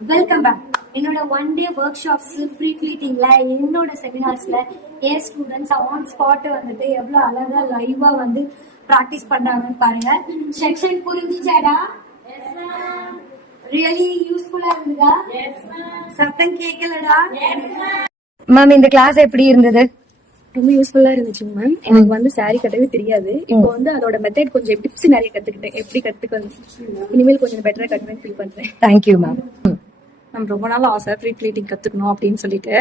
Welcome back. என்னோட one day workshops free ஃபிளீட்டிங்ல என்னோட செமினார்ஸ்ல என் ஸ்டூடெண்ட்ஸ் ஆன் ஸ்பாட் வந்துட்டு எவ்வளவு அழகா லைவா வந்து ப்ராக்டிஸ் பண்றாங்கன்னு பாருங்க. செக்ஷன் புரிஞ்சுச்சாடா? ரியலி யூஸ்ஃபுல்லா இருந்ததா? சத்தம் கேட்கலடா? மேம் இந்த கிளாஸ் எப்படி இருந்தது? ரொம்ப யூஸ்ஃபுல்லா இருந்துச்சுங்க மேம். எனக்கு வந்து சாரி கட்டவே தெரியாது. இப்போ வந்து அதோட மெத்தட் கொஞ்சம் டிப்ஸ் நிறைய கத்துக்கிட்டேன். எப்படி கத்துக்கணும், இனிமேல் கொஞ்சம் பெட்டரா கட்டுவேன் ஃபீல் பண்றேன். Thank you ma'am. நம்ம ரொம்ப நாள் ஆசை ஃப்ரீ ப்ளீட்டிங் கத்துக்கணும் அப்படின்னு சொல்லிட்டு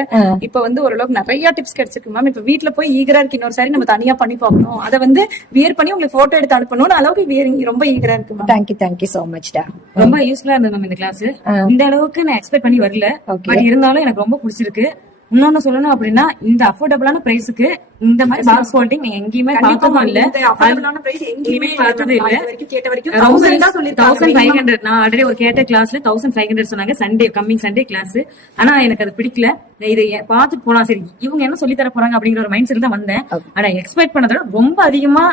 இப்ப வந்து ஓரளவுக்கு நிறைய டிப்ஸ் கிடைச்சிருக்கு மேம். இப்ப வீட்டுல போய் ஈகரா இருக்கு இன்னொரு சாரி நம்ம தனியா பண்ணி பார்க்கணும், அதை வந்து வியர் பண்ணி உங்களுக்கு போட்டோ எடுத்து அனுப்பணும்னு அளவுக்கு ரொம்ப ஈகரா இருக்கு மேம். தேங்க்யூ சோ மச் டா. ரொம்ப யூஸ்ஃபுல்லா இருந்தது மேம் இந்த கிளாஸ். இந்த அளவுக்கு நான் எக்ஸ்பெக்ட் பண்ணி வரல, பட் இருந்தாலும் எனக்கு ரொம்ப பிடிச்சிருக்கு. இன்னொன்னு சொல்லணும் அப்படின்னா, இந்த அஃபோர்டபுளான பிரைஸுக்கு இந்த மாதிரி பாக்ஸ் ஹோல்டிங் நீங்க எங்கேயுமே பார்த்ததும் இல்ல, எங்கேயுமே பார்த்தது இல்ல. 1500 நான் ஆல்ரெடி ஒரு கேட்ட கிளாஸ்ல 1500 சொன்னாங்க. Sunday coming Sunday class. ஆனா எனக்கு அது பிடிக்கல. இதை பார்த்துட்டு போனா சரி இவங்க என்ன சொல்லி தர போறாங்க அப்படிங்கிற ஒரு மைண்ட் செட் தான் வந்தேன். ஆனா எக்ஸ்பெக்ட் பண்ணதோட ரொம்ப அதிகமா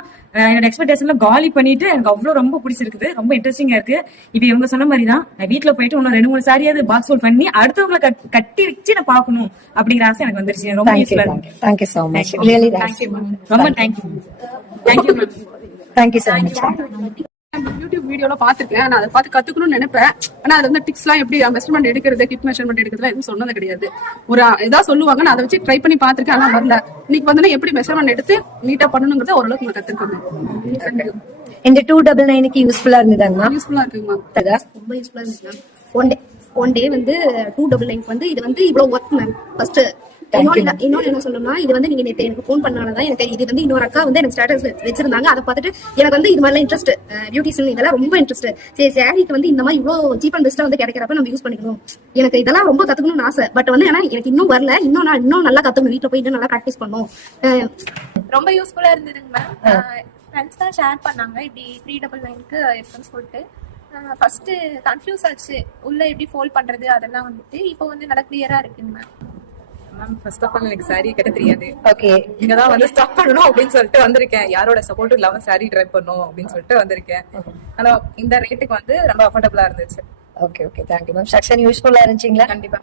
என்னோட எக்ஸ்பெக்டேஷன்ல காலி பண்ணிட்டு எனக்கு அவ்வளவு ரொம்ப பிடிச்சிருக்குது. ரொம்ப இன்ட்ரெஸ்டிங்கா இருக்கு. இப்ப இவங்க சொன்ன மாதிரி தான் வீட்டுல போயிட்டு இன்னும் 2-3 சாரியாவது பாக்ஸ் ஹோல்ட் பண்ணி அடுத்தவங்களை கட்டி வச்சு நான் பாக்கணும் அப்படிங்கிற ஆசை எனக்கு வந்துருச்சு. ரொம்ப யூஸ்ஃபுல்லா இருக்கு. Thank you so much. ரொம்ப thank you ma'am. Thank you so much. YouTube வீடியோல பாத்துருக்கேன். நான் அதை பார்த்து கத்துக்கணும்னு நினைப்பேன். ஆனா அது வந்து டிப்ஸ் எல்லாம் எப்படி மெஷர்மெண்ட் எடுக்கிறது, கிட் மெஷர்மெண்ட் எடுக்கிறதுல எதுவும் சொன்னது கிடையாது. ஒரு இதா சொல்லுவாங்க, நான் அதை வச்சு ட்ரை பண்ணி பாத்துருக்கேன். ஆனா வரல. இன்னைக்கு வந்து எப்படி மெஷர்மெண்ட் எடுத்து நீட்டா பண்ணணுங்கிறத ஓரளவுக்கு நான் கத்துருக்கேன். இந்த 299க்கு யூஸ்ஃபுல்லா இருந்ததாங்க? யூஸ்ஃபுல்லா இருக்குமா? ரொம்ப யூஸ்ஃபுல்லா இருந்துச்சு. ஒன் டே வந்து 299 வந்து இது வந்து இவ்வளவு ஒர்க் மேம். ஃபர்ஸ்ட் இன்னொன்னு என்ன சொல்லணும்னா, இது வந்து நீங்க நேற்று எனக்கு ஃபோன் பண்ணாலதான் எனக்கு இது வந்து இன்னொரு அக்கா வந்து எனக்கு ஸ்டேட்டஸ் வச்சிருந்தாங்க. அதை பார்த்துட்டு எனக்கு வந்து இது மாதிரிலாம் இன்ட்ரெஸ்ட், பியூட்டிஷியன் இதெல்லாம் ரொம்ப இன்ட்ரெஸ்ட். சரி சாரிக்கு வந்து இந்த மாதிரி இவ்வளவு சீப் அண்ட் பெஸ்டா வந்து கிடைக்கிறப்ப நம்ம யூஸ் பண்ணிக்கணும். எனக்கு இதெல்லாம் ரொம்ப கத்துக்கணும்னு ஆசை. பட் வந்து ஏன்னா எனக்கு இன்னும் வரல. இன்னும் நல்லா கத்துக்கணும். வீட்டுல போய் இன்னும் நல்லா ப்ராக்டிஸ் பண்ணும். ரொம்ப யூஸ்ஃபுல்லா இருந்ததுங்க மேம். ஃப்ரெண்ட்ஸ் தான் ஷேர் பண்ணாங்க இப்படி 399க்கு எப்படின்னு சொல்லிட்டு. ஃபர்ஸ்ட் கன்ஃபியூஸ் ஆச்சு, உள்ள எப்படி ஃபோல்ட் பண்றது அதெல்லாம் வந்துட்டு. இப்போ வந்து நல்லா கிளியரா இருக்குங்க ma'am. Ma'am first of all எனக்கு சாரி கட்ட தெரியாது. ஓகே, இங்க தான் வந்து ஸ்டாப் பண்ணணும் அப்படின்னு சொல்லிட்டு வந்திருக்கேன். யாரோட சப்போர்ட்டும் இல்லாம சாரி ட்ரை பண்ணணும் அப்படின்னு சொல்லிட்டு வந்திருக்கேன். ஆனா இந்த ரேட்டுக்கு வந்து ரொம்ப அஃபோர்டபுளா இருந்துச்சு. Okay thank you ma'am. செக்ஷன் யூஸ்ஃபுல்லா இருந்துச்சுங்களா? கண்டிப்பா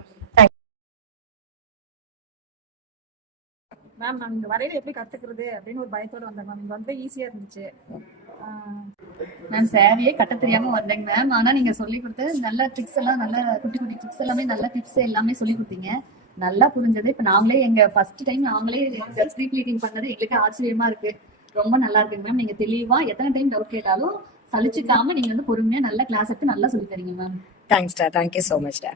மேம். நான் இங்க வரையில எப்படி கத்துக்கிறது அப்படின்னு ஒரு பயத்தோட வந்தேன் மேம். இங்க வந்து ஈஸியா இருந்துச்சு. நான் சாரியே கட்ட தெரியாம வந்தேங்க மேம். ஆனா நீங்க சொல்லி கொடுத்து நல்ல ட்ரிக்ஸ் எல்லாம், நல்ல குட்டி குட்டி ட்ரிக்ஸ் எல்லாமே, நல்ல டிப்ஸ் எல்லாமே சொல்லி கொடுத்தீங்க. நல்லா புரிஞ்சது. இப்ப நாங்களே எங்க ஃபர்ஸ்ட் டைம் நாங்களே ஃப்ரீ ப்ளீட்டிங் பண்ணது எங்களுக்கு ஆச்சரியமா இருக்கு. ரொம்ப நல்லா இருக்குங்க மேம். நீங்க தெளிவா எத்தனை டைம் டவுட் கேட்டாலும் சலிச்சுக்காம நீங்க வந்து பொறுமையா நல்ல கிளாஸ் எடுத்து நல்லா சொல்லி தரீங்க மேம். தேங்க்ஸ் டா. தேங்க்யூ சோ மச் டா.